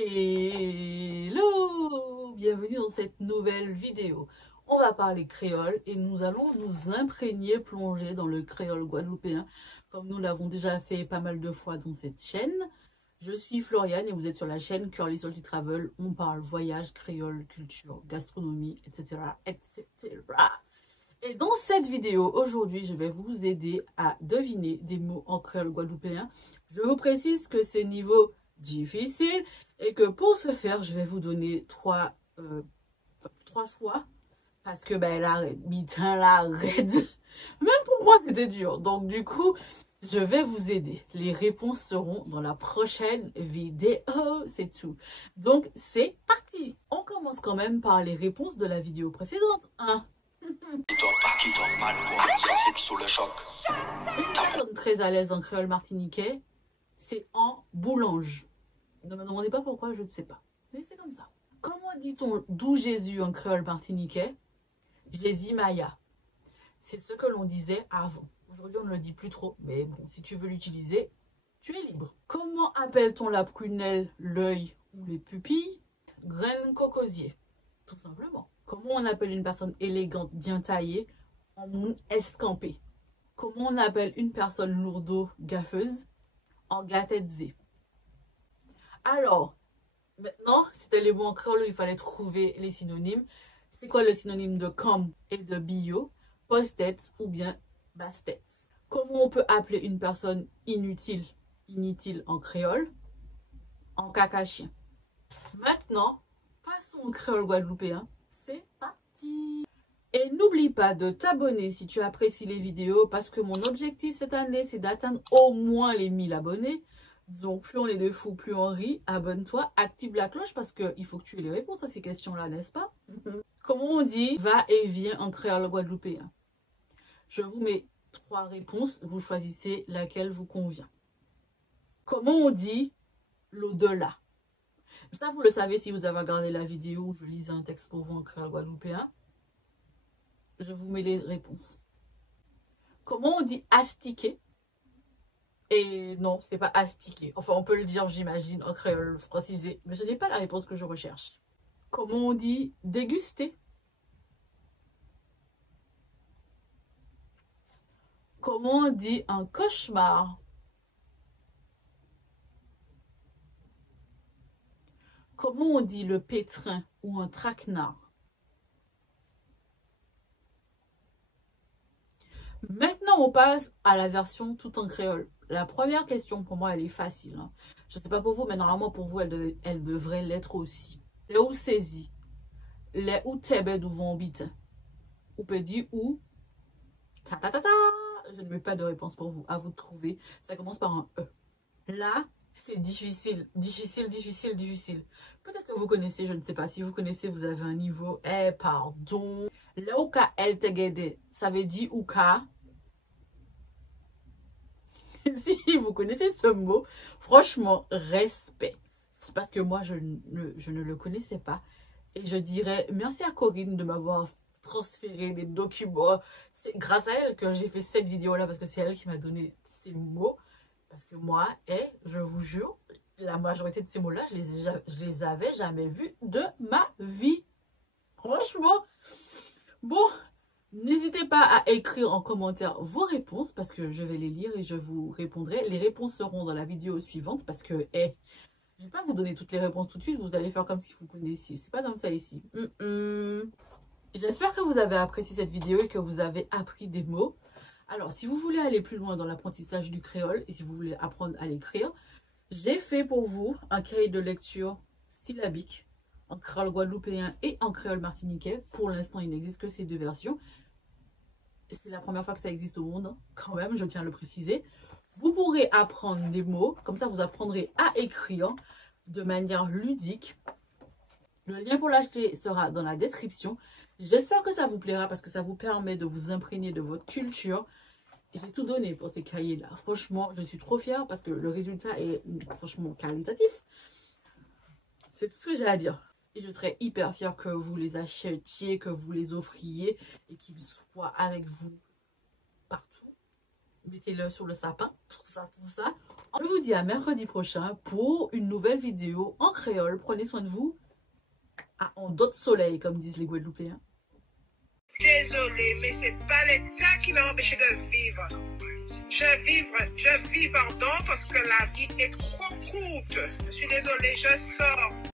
Hello! Bienvenue dans cette nouvelle vidéo. On va parler créole et nous allons nous imprégner, plonger dans le créole guadeloupéen, comme nous l'avons déjà fait pas mal de fois dans cette chaîne. Je suis Floriane et vous êtes sur la chaîne Curly Salty Travel. On parle voyage, créole, culture, gastronomie, etc., etc. Et dans cette vidéo, aujourd'hui, je vais vous aider à deviner des mots en créole guadeloupéen. Je vous précise que c'est niveau difficile et que pour ce faire, je vais vous donner trois choix parce que ben l'arrête, même pour moi c'était dur. Donc du coup, je vais vous aider. Les réponses seront dans la prochaine vidéo, c'est tout. Donc c'est parti. On commence quand même par les réponses de la vidéo précédente. Une personne très à l'aise en créole martiniquais, c'est en boulange. Ne me demandez pas pourquoi, je ne sais pas. Mais c'est comme ça. Comment dit-on d'où Jésus en créole martiniquais? Jésus Maya. C'est ce que l'on disait avant. Aujourd'hui, on ne le dit plus trop. Mais bon, si tu veux l'utiliser, tu es libre. Comment appelle-t-on la prunelle, l'œil ou les pupilles? Graine cocosier. Tout simplement. Comment on appelle une personne élégante, bien taillée, en moun escampé? Comment on appelle une personne lourdeau, gaffeuse, en gatedze? Alors, maintenant, c'était les mots en créole où il fallait trouver les synonymes. C'est quoi le synonyme de com et de bio? Post-tête ou bien basse-tête. Comment on peut appeler une personne inutile en créole? En caca-chien. Maintenant, passons au créole guadeloupéen. C'est parti! Et n'oublie pas de t'abonner si tu apprécies les vidéos parce que mon objectif cette année, c'est d'atteindre au moins les 1000 abonnés. Donc, plus on est de fous, plus on rit. Abonne-toi, active la cloche parce qu'il faut que tu aies les réponses à ces questions-là, n'est-ce pas? Comment on dit va et vient en créole guadeloupéen? Je vous mets 3 réponses. Vous choisissez laquelle vous convient. Comment on dit l'au-delà? Ça, vous le savez si vous avez regardé la vidéo où je lisais un texte pour vous en créole guadeloupéen. Je vous mets les réponses. Comment on dit astiquer? Et non, c'est pas astiquer. Enfin, on peut le dire, j'imagine, en créole francisé. Mais je n'ai pas la réponse que je recherche. Comment on dit déguster? Comment on dit un cauchemar? Comment on dit le pétrin ou un traquenard? Maintenant, on passe à la version tout en créole. La première question, pour moi, elle est facile. Hein. Je ne sais pas pour vous, mais normalement, pour vous, elle devrait l'être aussi. Les ou saisi? Les ou tebe d'où vont bitin? Ou peut dire ou? Ta ta ta ta. Je ne mets pas de réponse pour vous. À vous de trouver. Ça commence par un E. Là, c'est difficile. Difficile. Peut-être que vous connaissez, je ne sais pas. Si vous connaissez, vous avez un niveau. Eh, pardon. Là ou ka el te gede, ça veut dire ou ka. Si vous connaissez ce mot, franchement, respect. C'est parce que moi, je ne le connaissais pas. Et je dirais merci à Corinne de m'avoir transféré des documents. C'est grâce à elle que j'ai fait cette vidéo-là parce que c'est elle qui m'a donné ces mots. Parce que moi, je vous jure, la majorité de ces mots-là, je les avais jamais vus de ma vie. Franchement. Bon, n'hésitez pas à écrire en commentaire vos réponses parce que je vais les lire et je vous répondrai. Les réponses seront dans la vidéo suivante parce que, je ne vais pas vous donner toutes les réponses tout de suite. Vous allez faire comme si vous connaissiez. C'est pas comme ça ici. J'espère que vous avez apprécié cette vidéo et que vous avez appris des mots. Alors, si vous voulez aller plus loin dans l'apprentissage du créole et si vous voulez apprendre à l'écrire, j'ai fait pour vous un cahier de lecture syllabique en créole guadeloupéen et en créole martiniquais. Pour l'instant, il n'existe que ces 2 versions. C'est la première fois que ça existe au monde, hein, quand même, je tiens à le préciser. Vous pourrez apprendre des mots, comme ça vous apprendrez à écrire de manière ludique. Le lien pour l'acheter sera dans la description. J'espère que ça vous plaira parce que ça vous permet de vous imprégner de votre culture. J'ai tout donné pour ces cahiers-là. Franchement, je suis trop fière parce que le résultat est franchement qualitatif. C'est tout ce que j'ai à dire. Et je serais hyper fière que vous les achetiez, que vous les offriez et qu'ils soient avec vous partout. Mettez-le sur le sapin, tout ça. Je vous dis à mercredi prochain pour une nouvelle vidéo en créole. Prenez soin de vous. En dot soleil, comme disent les Guadeloupéens. Désolée, mais c'est pas l'État qui m'a empêché de vivre. Je vis, pardon, parce que la vie est trop courte. Je suis désolée, je sors.